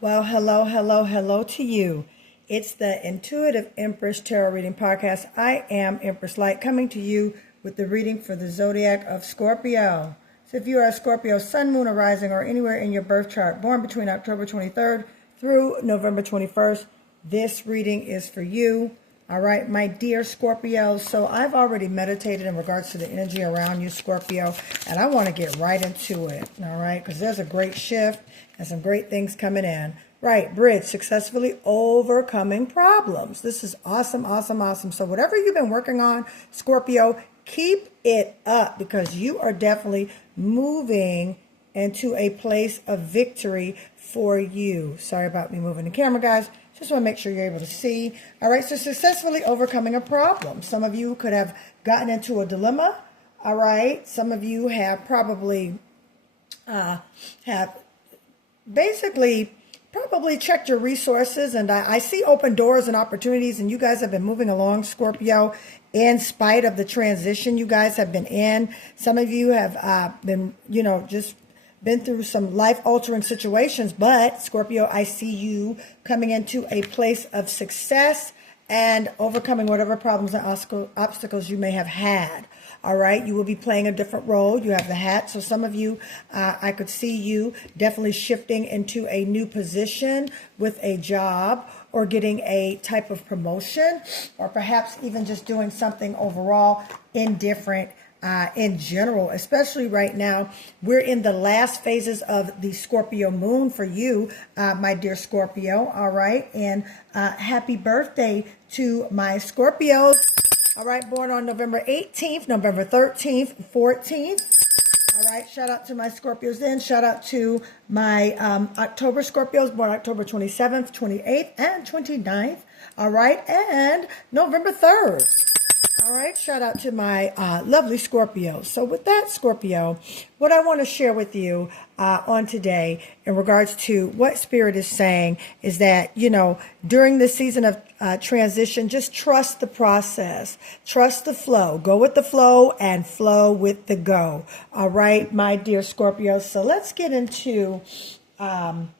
Well, hello, hello, hello to you. It's the Intuitive Empress Tarot Reading Podcast. I am Empress Light coming to you with the reading for the zodiac of Scorpio. So if you are a Scorpio sun, moon, or rising, or anywhere in your birth chart born between October 23rd through November 21st, this reading is for you. All right, my dear Scorpio. So I've already meditated in regards to the energy around you, Scorpio, and I want to get right into it. All right, because there's a great shift and some great things coming in. Right, bridge, successfully overcoming problems. This is awesome, awesome, awesome. So whatever you've been working on, Scorpio, keep it up because you are definitely moving into a place of victory for you. Sorry about me moving the camera, guys. Just want to make sure you're able to see. All right, so successfully overcoming a problem. Some of you could have gotten into a dilemma. All right, some of you have probably have basically probably checked your resources, and I see open doors and opportunities, and you guys have been moving along, Scorpio, in spite of the transition you guys have been in. Some of you have been, just been through some life-altering situations, but Scorpio, I see you coming into a place of success and overcoming whatever problems and obstacles you may have had. All right, you will be playing a different role. You have the hat. So some of you, I could see you definitely shifting into a new position with a job or getting a type of promotion, or perhaps even just doing something overall indifferent in general, especially right now. We're in the last phases of the Scorpio moon for you, my dear Scorpio. All right. And happy birthday to my Scorpios. All right. Born on November 18th, November 13th, 14th. All right. Shout out to my Scorpios then. Shout out to my October Scorpios born October 27th, 28th, and 29th. All right. And November 3rd. All right, shout out to my lovely Scorpio. So with that, Scorpio, what I want to share with you on today in regards to what Spirit is saying is that, during this season of transition, just trust the process, trust the flow, go with the flow and flow with the go. All right, my dear Scorpio. So let's get into some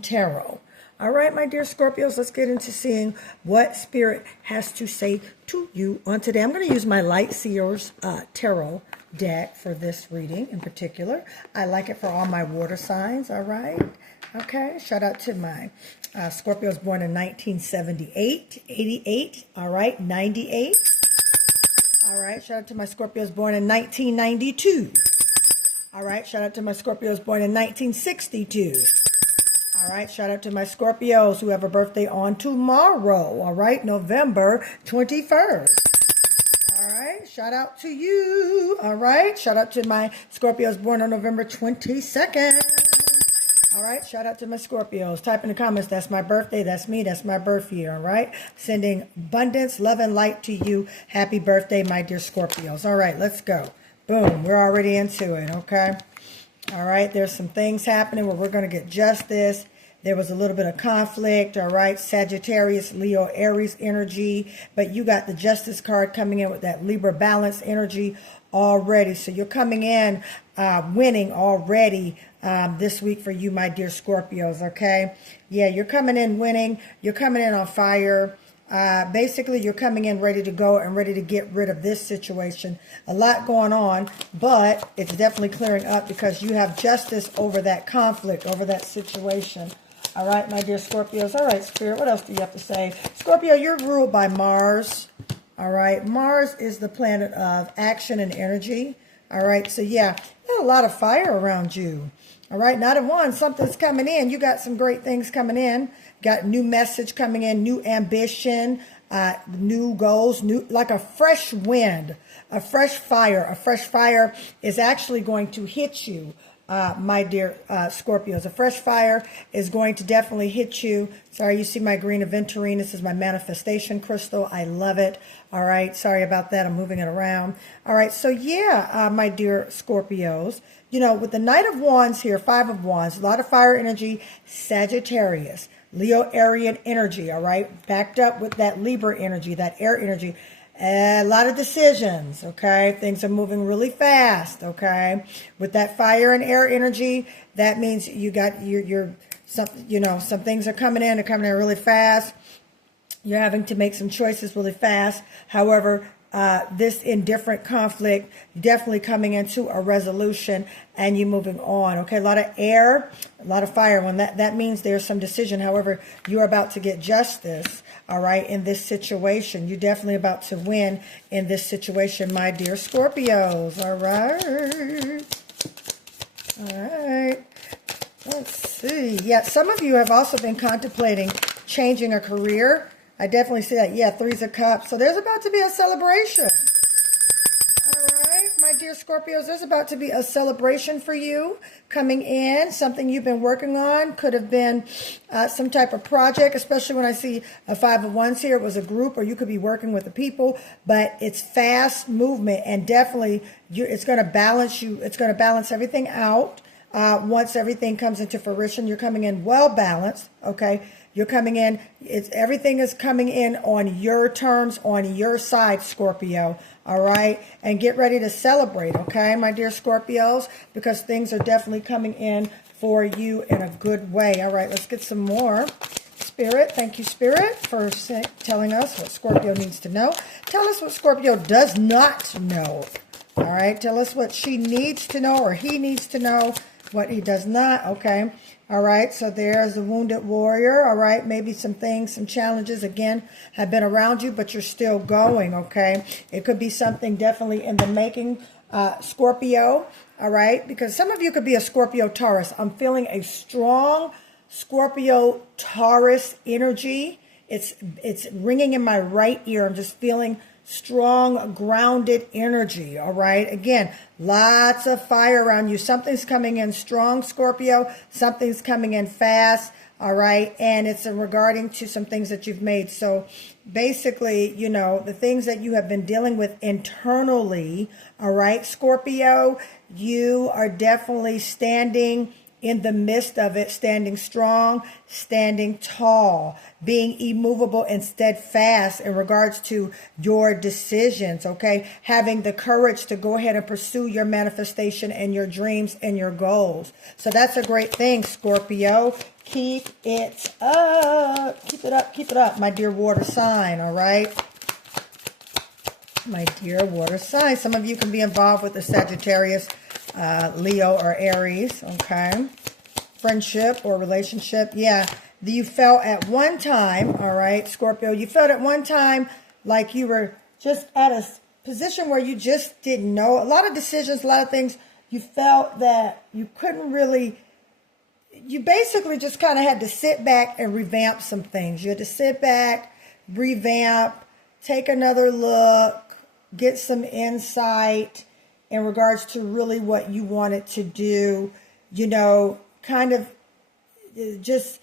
tarot. All right, my dear Scorpios, let's get into seeing what Spirit has to say to you on today. I'm going to use my Light Seers Tarot deck for this reading in particular. I like it for all my water signs, all right? Okay, shout out to my Scorpios born in 1978, 88, all right, 98. All right, shout out to my Scorpios born in 1992. All right, shout out to my Scorpios born in 1962. All right, shout out to my Scorpios who have a birthday on tomorrow, all right, November 21st. All right, shout out to you, all right. Shout out to my Scorpios born on November 22nd. All right, shout out to my Scorpios. Type in the comments, that's my birthday, that's me, that's my birth year, all right. Sending abundance, love, and light to you. Happy birthday, my dear Scorpios. All right, let's go. Boom, we're already into it, okay. All right, there's some things happening where we're going to get justice. There was a little bit of conflict, all right, Sagittarius, Leo, Aries energy, but you got the Justice card coming in with that Libra balance energy already. So you're coming in winning already this week for you, my dear Scorpios, okay? Yeah, you're coming in winning. You're coming in on fire. Basically, you're coming in ready to go and ready to get rid of this situation. A lot going on, but it's definitely clearing up because you have justice over that conflict, over that situation. All right, my dear Scorpios. All right, Spirit, what else do you have to say? Scorpio, you're ruled by Mars. All right, Mars is the planet of action and energy. All right, so yeah, there's a lot of fire around you. All right, not at once, something's coming in. You got some great things coming in. Got new message coming in, new ambition, new goals, like a fresh wind, a fresh fire. A fresh fire is actually going to hit you, my dear Scorpios. A fresh fire is going to definitely hit you. Sorry, you see my green aventurine. This is my manifestation crystal. I love it. All right, sorry about that. I'm moving it around. All right, so yeah, my dear Scorpios, with the Knight of Wands here, Five of Wands, a lot of fire energy, Sagittarius, Leo Arian energy, all right, backed up with that Libra energy, that air energy. A lot of decisions, okay? Things are moving really fast, okay? With that fire and air energy, that means you got some things are coming in, really fast. You're having to make some choices really fast. However, this indifferent conflict definitely coming into a resolution and you moving on. Okay, a lot of air, a lot of fire. When that means there's some decision. However, you're about to get justice, all right, in this situation. You're definitely about to win in this situation, my dear Scorpios. All right. All right. Let's see. Yeah, some of you have also been contemplating changing a career. I definitely see that. Yeah, Threes of Cups. So there's about to be a celebration. All right, my dear Scorpios, there's about to be a celebration for you coming in. Something you've been working on. Could have been some type of project, especially when I see a Five of Wands here. It was a group, or you could be working with the people. But it's fast movement, and definitely it's going to balance you. It's going to balance everything out. Once everything comes into fruition, you're coming in well balanced, okay? You're coming in, everything is coming in on your terms, on your side, Scorpio, all right? And get ready to celebrate, okay, my dear Scorpios, because things are definitely coming in for you in a good way. All right, let's get some more. Spirit, thank you, Spirit, for telling us what Scorpio needs to know. Tell us what Scorpio does not know, all right? Tell us what she needs to know or he needs to know, what he does not, okay? All right, so there's the wounded warrior, all right? Maybe some things, some challenges, again, have been around you, but you're still going, okay? It could be something definitely in the making, Scorpio, all right? Because some of you could be a Scorpio Taurus. I'm feeling a strong Scorpio Taurus energy. It's ringing in my right ear. I'm just feeling strong, grounded energy, all right? Again, lots of fire around you. Something's coming in strong, Scorpio. Something's coming in fast, all right? And it's regarding to some things that you've made. So basically, you know, the things that you have been dealing with internally, all right, Scorpio, you are definitely standing in the midst of it, standing strong, standing tall, being immovable and steadfast in regards to your decisions, okay? Having the courage to go ahead and pursue your manifestation and your dreams and your goals. So that's a great thing, Scorpio. Keep it up. Keep it up. Keep it up, my dear water sign, all right? My dear water sign. Some of you can be involved with the Sagittarius, Leo, or Aries, okay? Friendship or relationship. Yeah, you felt at one time, all right, Scorpio, you felt at one time like you were just at a position where you just didn't know. A lot of decisions, a lot of things, you felt that you couldn't really, you basically just kind of had to sit back and revamp some things. You had to sit back, revamp, take another look, get some insight in regards to really what you wanted to do, you know, kind of just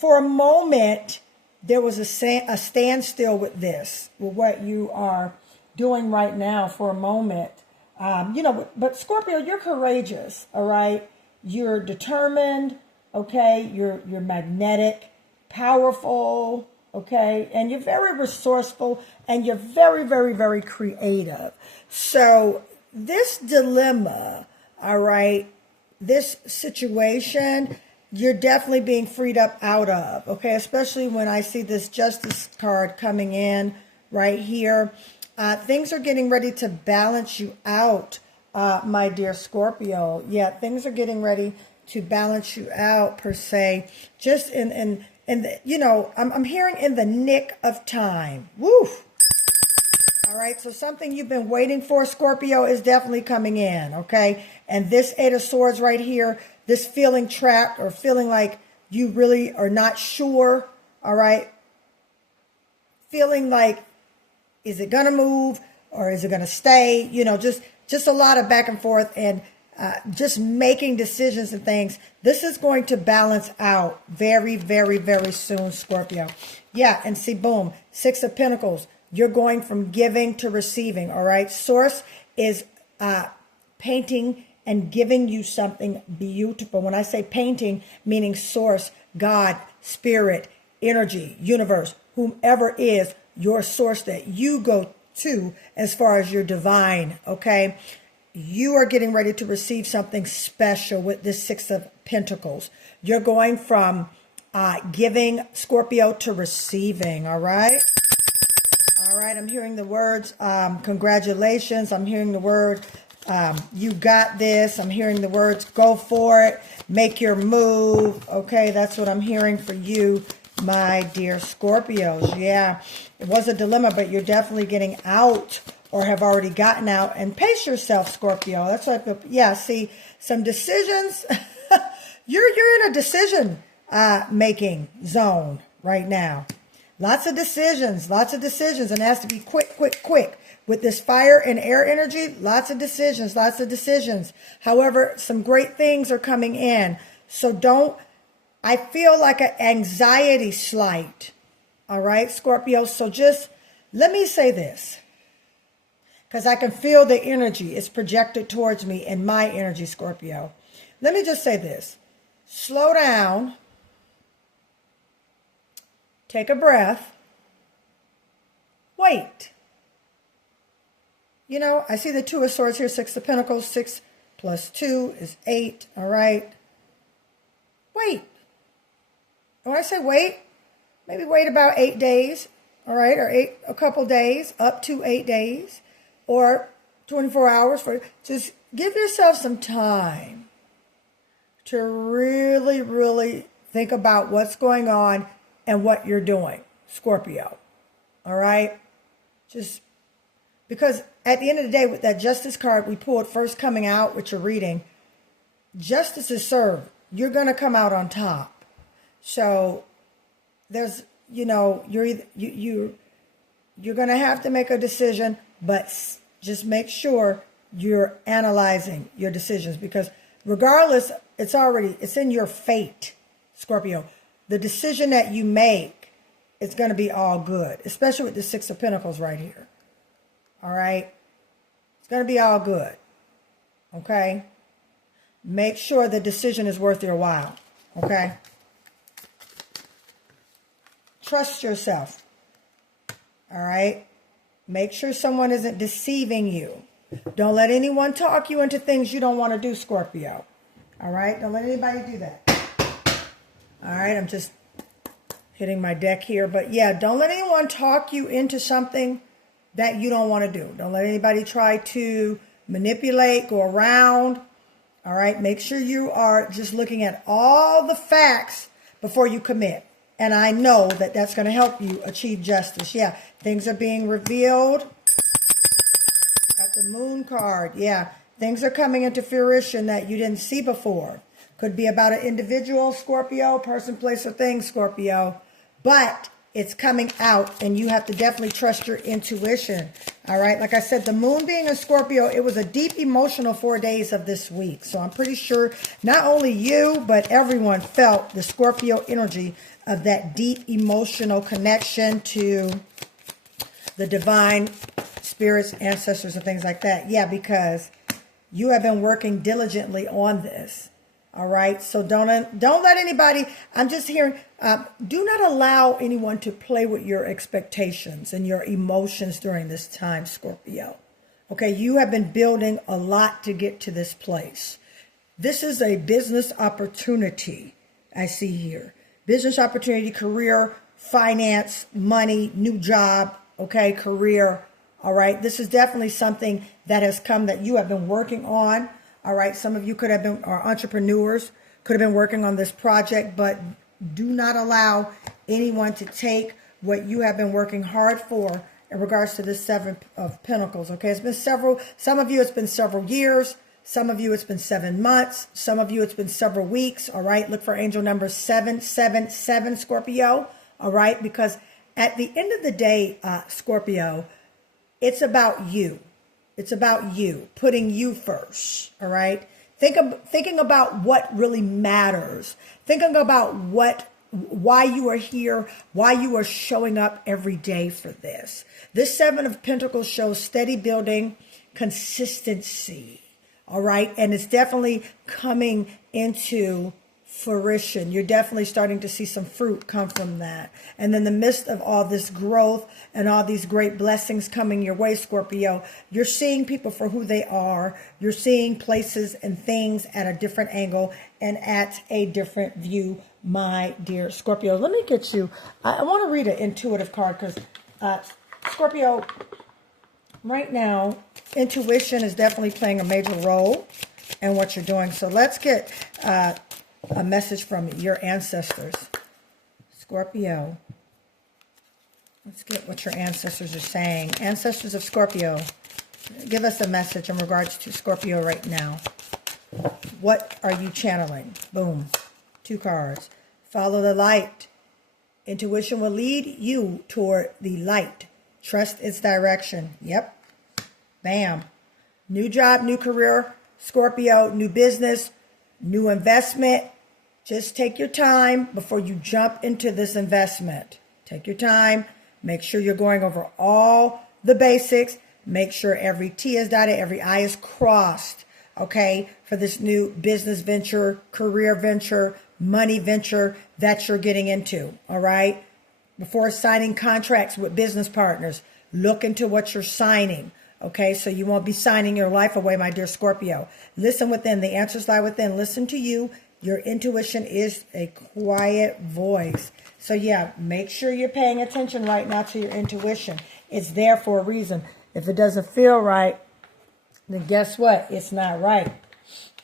for a moment, there was a standstill with this, with what you are doing right now for a moment. You know, but Scorpio, you're courageous, all right? You're determined, okay? You're magnetic, powerful, okay? And you're very resourceful, and you're very, very, very creative. So this dilemma, all right, this situation, you're definitely being freed up out of, okay? Especially when I see this Justice card coming in right here. Things are getting ready to balance you out, my dear Scorpio. Yeah, things are getting ready to balance you out, per se. Just in the, you know, I'm hearing in the nick of time. Woo! All right, so something you've been waiting for, Scorpio, is definitely coming in, okay? And this Eight of Swords right here, this feeling trapped or feeling like you really are not sure, all right? Feeling like, is it going to move or is it going to stay? You know, just a lot of back and forth and just making decisions and things. This is going to balance out very, very, very soon, Scorpio. Yeah, and see, boom, Six of Pentacles. You're going from giving to receiving, all right? Source is painting and giving you something beautiful. When I say painting, meaning source, God, spirit, energy, universe, whomever is your source that you go to as far as your divine, okay? You are getting ready to receive something special with this Six of Pentacles. You're going from giving, Scorpio, to receiving, all right? All right, I'm hearing the words, congratulations. I'm hearing the word, you got this. I'm hearing the words, go for it, make your move. Okay, that's what I'm hearing for you, my dear Scorpios. Yeah, it was a dilemma, but you're definitely getting out or have already gotten out. And pace yourself, Scorpio. That's what I feel. Yeah, see, some decisions. you're in a decision making zone right now. Lots of decisions, and it has to be quick. With this fire and air energy, lots of decisions. However, some great things are coming in. So I feel like an anxiety slight. All right, Scorpio. So just let me say this, because I can feel the energy. It's projected towards me in my energy, Scorpio. Let me just say this. Slow down. Take a breath. Wait. You know, I see the Two of Swords here, Six of Pentacles. 6 plus 2 is 8. All right. Wait. When I say wait, maybe wait about 8 days. All right. Or a couple days, up to 8 days. Or 24 hours. Just give yourself some time to really, really think about what's going on and what you're doing, Scorpio. All right? Just because at the end of the day, with that Justice card we pulled first coming out with your reading, justice is served. You're going to come out on top. So there's, you're going to have to make a decision, but just make sure you're analyzing your decisions, because regardless, it's in your fate, Scorpio. The decision that you make, it's going to be all good, especially with the Six of Pentacles right here. All right? It's going to be all good. Okay? Make sure the decision is worth your while. Okay? Trust yourself. All right? Make sure someone isn't deceiving you. Don't let anyone talk you into things you don't want to do, Scorpio. All right? Don't let anybody do that. All right, I'm just hitting my deck here. But yeah, don't let anyone talk you into something that you don't want to do. Don't let anybody try to manipulate, go around. All right, make sure you are just looking at all the facts before you commit. And I know that that's going to help you achieve justice. Yeah, things are being revealed. Got the Moon card. Yeah, things are coming into fruition that you didn't see before. Could be about an individual, Scorpio, person, place, or thing, Scorpio. But it's coming out, and you have to definitely trust your intuition. All right? Like I said, the moon being a Scorpio, it was a deep emotional 4 days of this week. So I'm pretty sure not only you, but everyone felt the Scorpio energy of that deep emotional connection to the divine spirits, ancestors, and things like that. Yeah, because you have been working diligently on this. All right, so don't let anybody, I'm just hearing, do not allow anyone to play with your expectations and your emotions during this time, Scorpio. Okay, you have been building a lot to get to this place. This is a business opportunity, I see here. Business opportunity, career, finance, money, new job, okay, career. All right, this is definitely something that has come that you have been working on. All right, some of you could have been, or entrepreneurs, could have been working on this project, but do not allow anyone to take what you have been working hard for in regards to the Seven of Pentacles, okay? It's been some of you it's been several years, some of you it's been 7 months, some of you it's been several weeks, all right? Look for angel number 777, Scorpio, all right? Because at the end of the day, Scorpio, it's about you. It's about you, putting you first, all right? Thinking about what really matters. Thinking about why you are here, why you are showing up every day for this. This Seven of Pentacles shows steady building, consistency, all right? And it's definitely coming into fruition. You're definitely starting to see some fruit come from that. And in the midst of all this growth and all these great blessings coming your way, Scorpio, you're seeing people for who they are. You're seeing places and things at a different angle and at a different view, my dear Scorpio. Let me get you, I want to read an intuitive card because Scorpio, right now, intuition is definitely playing a major role in what you're doing. So let's get a message from your ancestors. Scorpio. Let's get what your ancestors are saying. Ancestors of Scorpio, give us a message in regards to Scorpio right now. What are you channeling? Boom. 2 cards. Follow the light. Intuition will lead you toward the light. Trust its direction. Yep. Bam. New job, new career, Scorpio, new business, new investment. Just take your time before you jump into this investment. Take your time. Make sure you're going over all the basics. Make sure every T is dotted, every I is crossed, okay, for this new business venture, career venture, money venture that you're getting into, all right? Before signing contracts with business partners, look into what you're signing, okay? So you won't be signing your life away, my dear Scorpio. Listen within. The answers lie within. Listen to you. Your intuition is a quiet voice. So yeah, make sure you're paying attention right now to your intuition. It's there for a reason. If it doesn't feel right, then guess what? It's not right.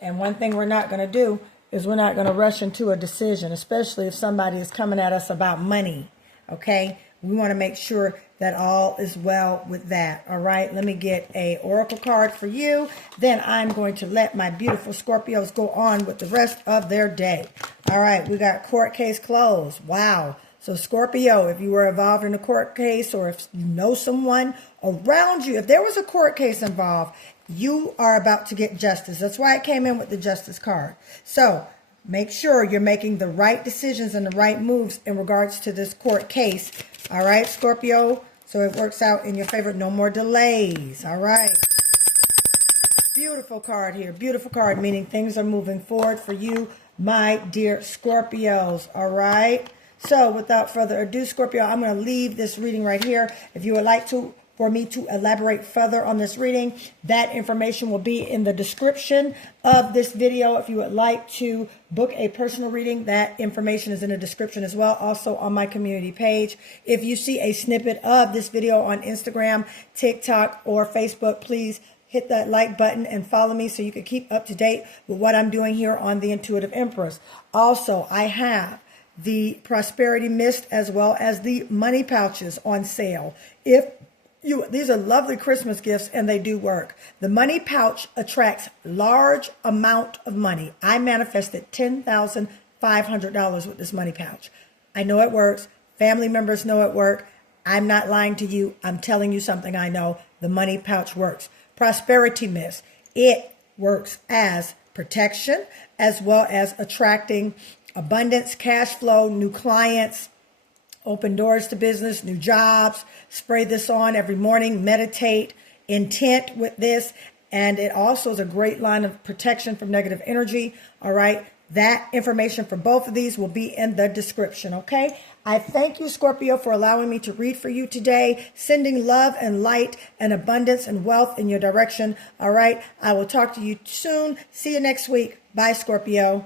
And one thing we're not going to do is we're not going to rush into a decision, especially if somebody is coming at us about money. Okay? We want to make sure that all is well with that. All right? Let me get a oracle card for you. Then I'm going to let my beautiful Scorpios go on with the rest of their day. All right. We got court case closed. Wow. So Scorpio, if you were involved in a court case or if you know someone around you, if there was a court case involved, you are about to get justice. That's why it came in with the justice card. So make sure you're making the right decisions and the right moves in regards to this court case. All right, Scorpio. So it works out in your favor. No more delays. All right. Beautiful card here. Beautiful card, meaning things are moving forward for you, my dear Scorpios. All right. So without further ado, Scorpio, I'm going to leave this reading right here. If you would like for me to elaborate further on this reading, that information will be in the description of this video. If you would like to book a personal reading, that information is in the description as well. Also on my community page. If you see a snippet of this video on Instagram, TikTok, or Facebook, please hit that like button and follow me so you can keep up to date with what I'm doing here on the Intuitive Empress. Also, I have the Prosperity Mist as well as the money pouches on sale. These are lovely Christmas gifts and they do work. The money pouch attracts large amount of money. I manifested $10,500 with this money pouch. I know it works. Family members know it works. I'm not lying to you. I'm telling you something I know. The money pouch works. Prosperity Mist. It works as protection as well as attracting abundance, cash flow, new clients, open doors to business, new jobs. Spray this on every morning. Meditate. Intent with this. And it also is a great line of protection from negative energy. All right. That information for both of these will be in the description. Okay. I thank you, Scorpio, for allowing me to read for you today. Sending love and light and abundance and wealth in your direction. All right. I will talk to you soon. See you next week. Bye, Scorpio.